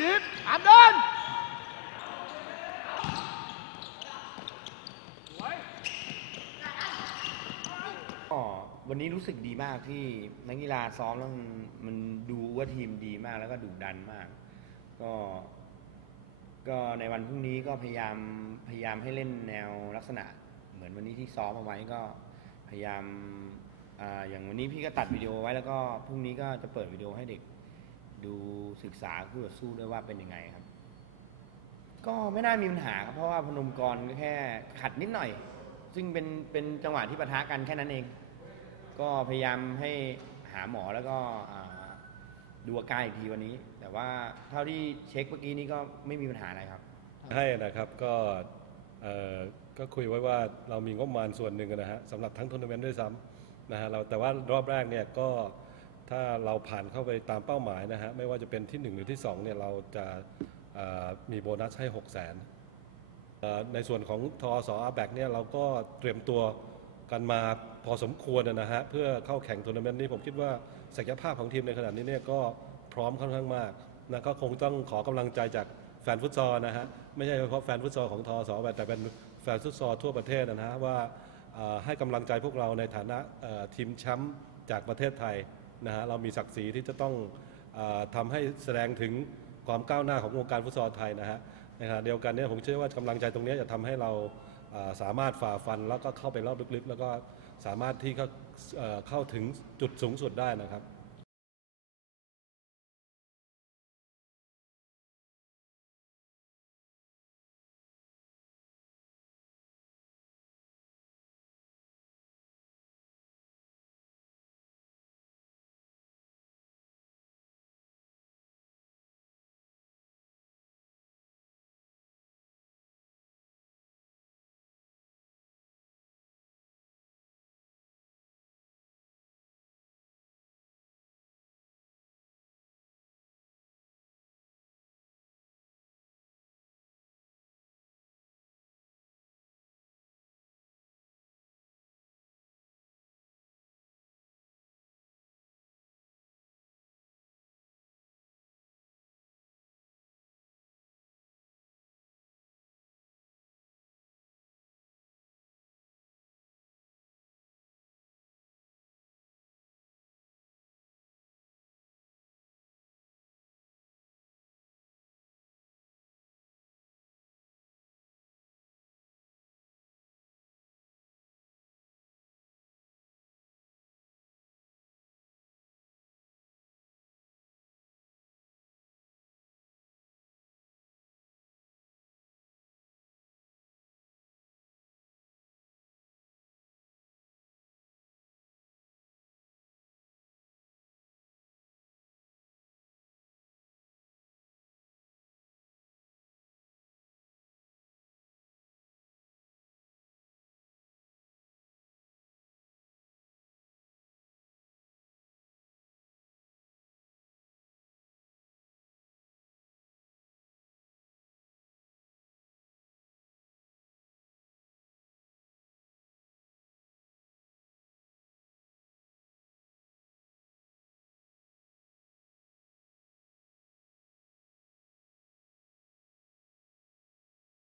ดิฟอามเดินวันนี้รู้สึกดีมากที่นักกีฬาซ้อมแล้วมันดูว่าทีมดีมากแล้วก็ดุดันมาก ก็ก็ในวันพรุ่งนี้ก็พยายามพยายามให้เล่นแนวลักษณะ เหมือนวันนี้ที่ซ้อมเอาไว้ก็พยายามอาอย่างวันนี้พี่ก็ตัดวิดีโอไว้แล้วก็พรุ่งนี้ก็จะเปิดวิดีโอให้เด็ก ดูศึกษาคู่ต่อสู้ด้วยว่าเป็นยังไงครับ ก็ไม่น่ามีปัญหาครับเพราะว่าพนมกรก็แค่ขัดนิดหน่อย ซึ่งเป็นเป็นจังหวะที่ปะทะกันแค่นั้นเอง ก็พยายามให้หาหมอแล้วก็ดูอาการอีกทีวันนี้ แต่ว่าเท่าที่เช็คเมื่อกี้นี้ก็ไม่มีปัญหาอะไรครับ ให้นะครับก็เออก็คุยไว้ว่าเรามีงบประมาณส่วนหนึ่งนะฮะสำหรับทั้งทัวร์นาเมนต์ด้วยซ้ำนะฮะเราแต่ว่ารอบแรกเนี่ยก็ ถ้าเราผ่านเข้าไปตามเป้าหมายนะฮะ ไม่ว่าจะเป็นที่ 1 หรือที่2เนี่ยเราจะมีโบนัสให้ 6 0 0 0 0นในส่วนของทอสอาแบกเนี่ยเราก็เตรียมตัวกันมาพอสมควรนะฮะ เพื่อเข้าแข่งทัวร์นาเมนต์นี้ผมคิดว่าศักยภาพของทีมในขณะนี้เนี่ยก็พร้อมค่อนข้างมากนะก็คงต้องขอกำลังใจจากแฟนฟุตซอลนะฮะ ไม่ใช่เฉพาะแฟนฟุตซอลของทอสแต่เป็นแฟนฟุตซอลทั่วประเทศนะฮะว่าให้กำลังใจพวกเราในฐานะทีมแชมป์จากประเทศไทย นะฮะเรามีศักดิ์ศรีที่จะต้องออทำให้แสดงถึงความก้าวหน้าของวงการฟุตซอลไทยนะฮะในขณะเดียวกันเนี่ยผมเชื่อว่ากำลังใจตรงนี้จะทำให้เราสามารถฝ่าฟันแล้วก็เข้าไปรอบลึกๆ แล้วก็สามารถที่เข้าถึงจุดสูงสุดได้นะครับ